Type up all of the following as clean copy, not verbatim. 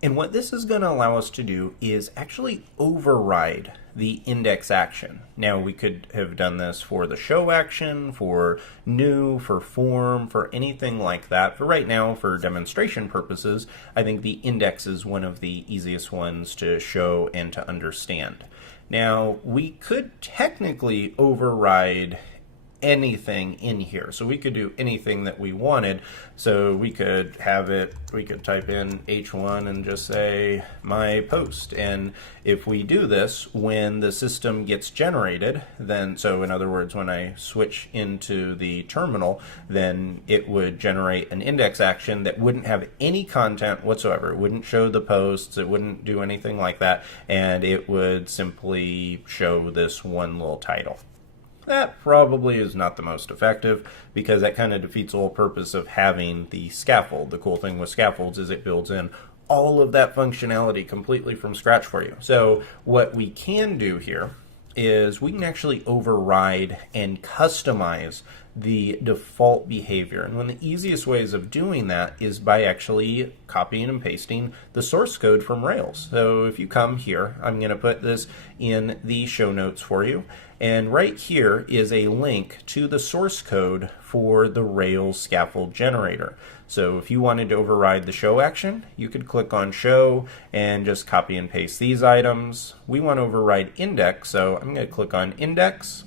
And what this is going to allow us to do is actually override the index action. Now, we could have done this for the show action, for new, for form, for anything like that. For right now, for demonstration purposes, I think the index is one of the easiest ones to show and to understand. Now, we could technically override anything in here. So we could do anything that we wanted. So we could have it, we could type in H1 and just say my post. And if we do this, when the system gets generated, then, so in other words, when I switch into the terminal, then it would generate an index action that wouldn't have any content whatsoever. It wouldn't show the posts, it wouldn't do anything like that, and it would simply show this one little title. That probably is not the most effective because that kind of defeats the whole purpose of having the scaffold. The cool thing with scaffolds is it builds in all of that functionality completely from scratch for you. So what we can do here is we can actually override and customize the default behavior. And one of the easiest ways of doing that is by actually copying and pasting the source code from Rails. So if you come here, I'm going to put this in the show notes for you. And right here is a link to the source code for the Rails scaffold generator. So if you wanted to override the show action, you could click on show and just copy and paste these items. We want to override index, so I'm going to click on index.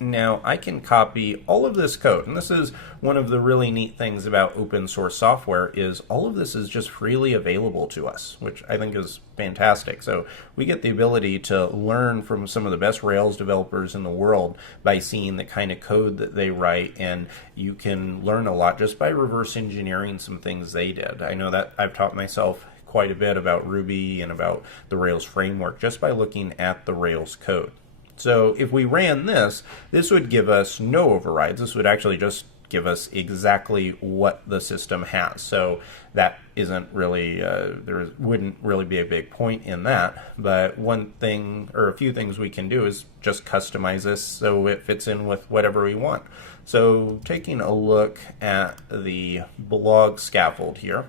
Now I can copy all of this code, and this is one of the really neat things about open source software is all of this is just freely available to us, which I think is fantastic. So we get the ability to learn from some of the best Rails developers in the world by seeing the kind of code that they write, and you can learn a lot just by reverse engineering some things they did. I know that I've taught myself quite a bit about Ruby and about the Rails framework just by looking at the Rails code. So if we ran this, this would give us no overrides. This would actually just give us exactly what the system has. So that isn't really, there wouldn't really be a big point in that. But one thing, or a few things we can do is just customize this so it fits in with whatever we want. So taking a look at the blog scaffold here,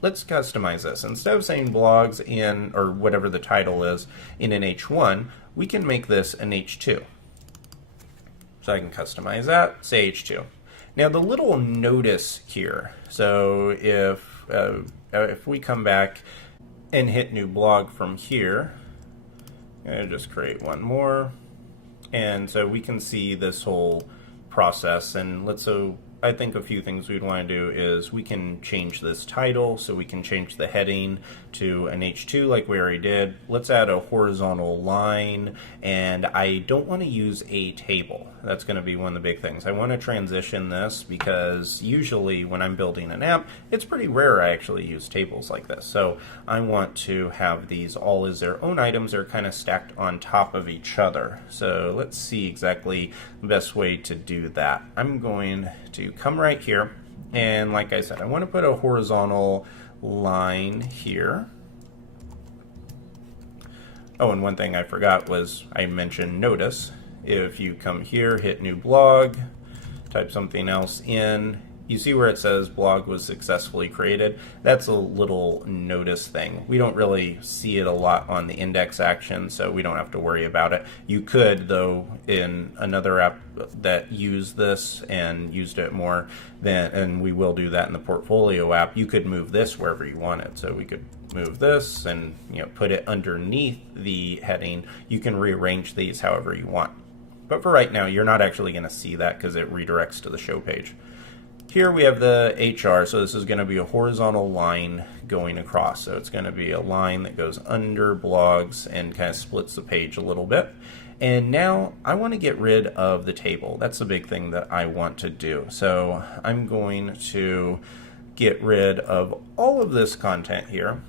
let's customize this. Instead of saying blogs in, or whatever the title is, in an H1, we can make this an H2. So I can customize that, say H2. Now the little notice here, so if we come back and hit new blog from here, I'll just create one more, and so we can see this whole process. And I think a few things we'd want to do is we can change this title, so we can change the heading to an H2 like we already did. Let's add a horizontal line, and I don't want to use a table. That's going to be one of the big things. I want to transition this because usually when I'm building an app, it's pretty rare I actually use tables like this. So I want to have these all as their own items. They're kind of stacked on top of each other. So let's see exactly the best way to do that. I'm going to come right here, and like I said, I want to put a horizontal line here. Oh, and one thing I forgot was I mentioned notice. If you come here, hit new blog, type something else in, you see where it says blog was successfully created. That's a little notice thing. We don't really see it a lot on the index action, so we don't have to worry about it. You could, though, in another app that used this and used it more, and we will do that in the portfolio app, you could move this wherever you wanted. So we could move this and put it underneath the heading. You can rearrange these however you want. But for right now, you're not actually going to see that because it redirects to the show page. Here we have the HR, so this is going to be a horizontal line going across. So it's going to be a line that goes under blogs and kind of splits the page a little bit. And now I want to get rid of the table. That's the big thing that I want to do. So I'm going to get rid of all of this content here.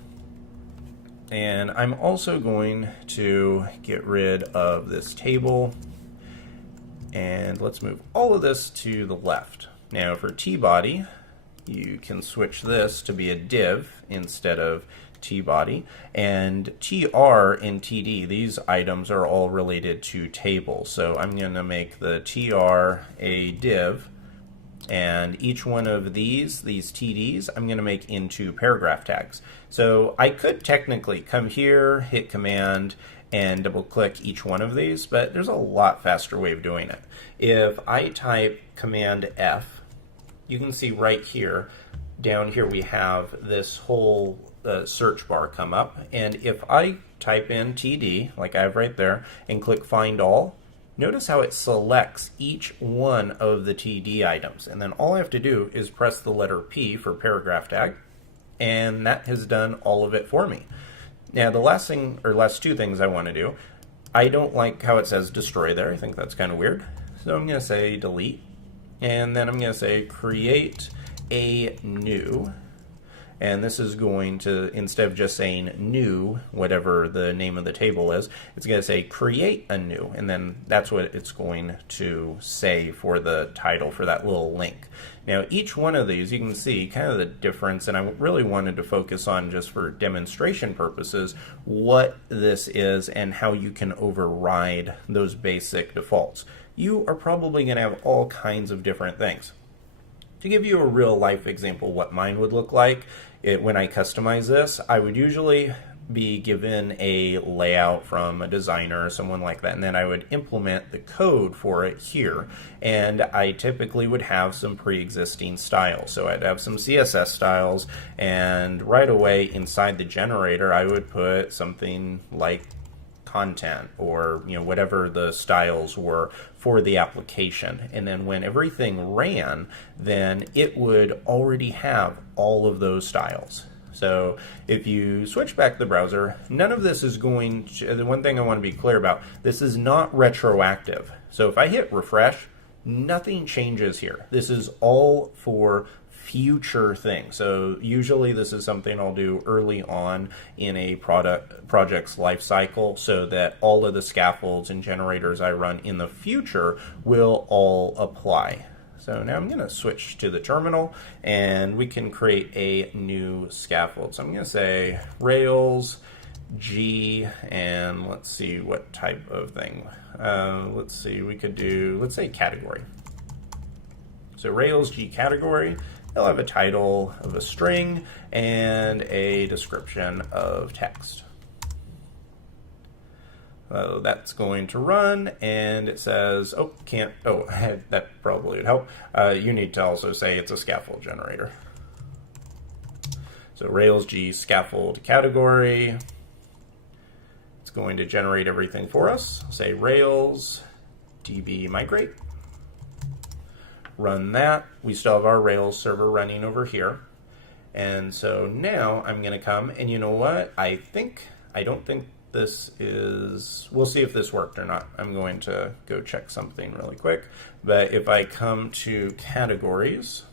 And I'm also going to get rid of this table. And let's move all of this to the left. Now for tbody, you can switch this to be a div instead of tbody. And tr and td, these items are all related to tables. So I'm going to make the tr a div, And each one of these TDs, I'm going to make into paragraph tags. So I could technically come here, hit Command, and double click each one of these, but there's a lot faster way of doing it. If I type Command F, you can see right here, down here we have this whole search bar come up, and if I type in TD, like I have right there, and click Find All, notice how it selects each one of the TD items, and then all I have to do is press the letter P for paragraph tag, and that has done all of it for me. Now the last two things I want to do, I don't like how it says destroy there. I think that's kind of weird. So I'm going to say delete, and then I'm going to say create a new, and this is going to, instead of just saying new, whatever the name of the table is, it's going to say create a new, and then that's what it's going to say for the title for that little link. Now each one of these, you can see kind of the difference, and I really wanted to focus on, just for demonstration purposes, what this is and how you can override those basic defaults. You are probably going to have all kinds of different things. To give you a real life example what mine would look like when I customize this, I would usually be given a layout from a designer or someone like that, and then I would implement the code for it here, and I typically would have some pre-existing styles. So I'd have some CSS styles, and right away inside the generator I would put something like content, or whatever the styles were for the application, and then when everything ran, then it would already have all of those styles. So if you switch back the browser, none of this is going to, the one thing I want to be clear about, this is not retroactive. So if I hit refresh, nothing changes here. This is all for future thing. So usually this is something I'll do early on in a project's life cycle, so that all of the scaffolds and generators I run in the future will all apply. So now I'm going to switch to the terminal, and we can create a new scaffold. So I'm going to say Rails G, and let's see what type of thing. Let's see, we could do, let's say category. So Rails G category. They'll have a title of a string and a description of text. So that's going to run, and it says, that probably would help. You need to also say it's a scaffold generator. So Rails G scaffold category. It's going to generate everything for us. Say Rails DB migrate. Run that. We still have our Rails server running over here. And so now I'm going to come, and you know what? I don't think this is, we'll see if this worked or not. I'm going to go check something really quick. But if I come to categories,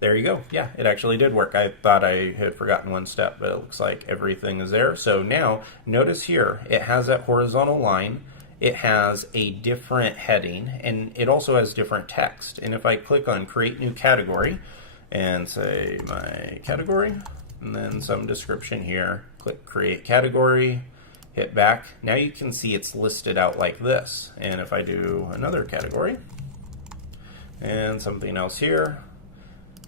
there you go. Yeah, it actually did work. I thought I had forgotten one step, but it looks like everything is there. So now notice here, it has that horizontal line. It has a different heading, and it also has different text. And if I click on create new category and say my category, and then some description here, click create category, hit back, now you can see it's listed out like this. And if I do another category and something else here,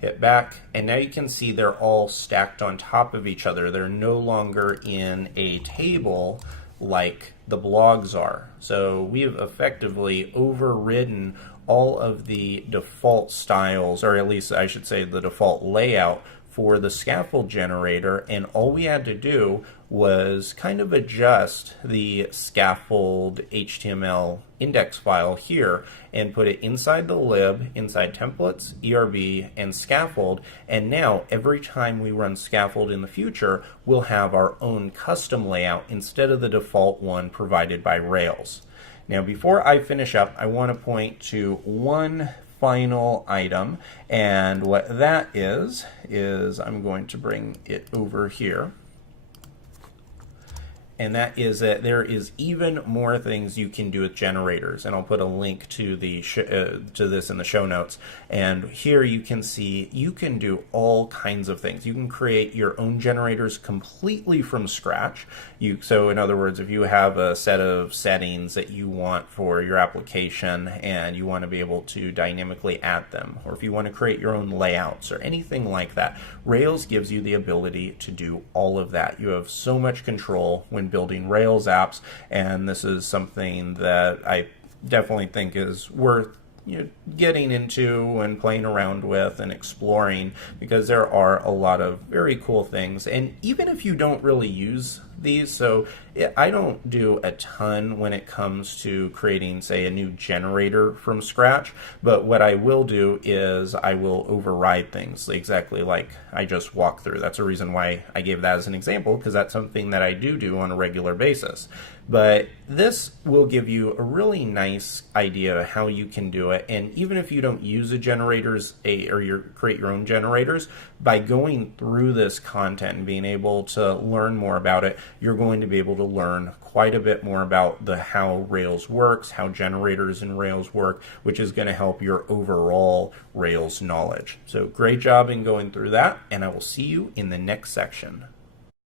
hit back, and now you can see they're all stacked on top of each other. They're no longer in a table like the blogs are. So we have effectively overridden all of the default styles, or at least I should say the default layout for the scaffold generator, and all we had to do was kind of adjust the scaffold HTML index file here and put it inside the lib, inside templates, ERB, and scaffold, and now every time we run scaffold in the future, we'll have our own custom layout instead of the default one provided by Rails. Now before I finish up, I want to point to one final item, and what that is I'm going to bring it over here, and that is that there is even more things you can do with generators, and I'll put a link to the to this in the show notes. And here you can see you can do all kinds of things. You can create your own generators completely from scratch. So in other words, if you have a set of settings that you want for your application and you want to be able to dynamically add them, or if you want to create your own layouts or anything like that, Rails gives you the ability to do all of that. You have so much control when building Rails apps, and this is something that I definitely think is worth getting into and playing around with and exploring, because there are a lot of very cool things. And even if you don't really use these, so I don't do a ton when it comes to creating, say, a new generator from scratch, but what I will do is I will override things exactly like I just walked through. That's a reason why I gave that as an example, because that's something that I do on a regular basis. But this will give you a really nice idea of how you can do it. And even if you don't use create your own generators, by going through this content and being able to learn more about it, you're going to be able to learn quite a bit more about how Rails works, how generators in Rails work, which is going to help your overall Rails knowledge. So great job in going through that, and I will see you in the next section.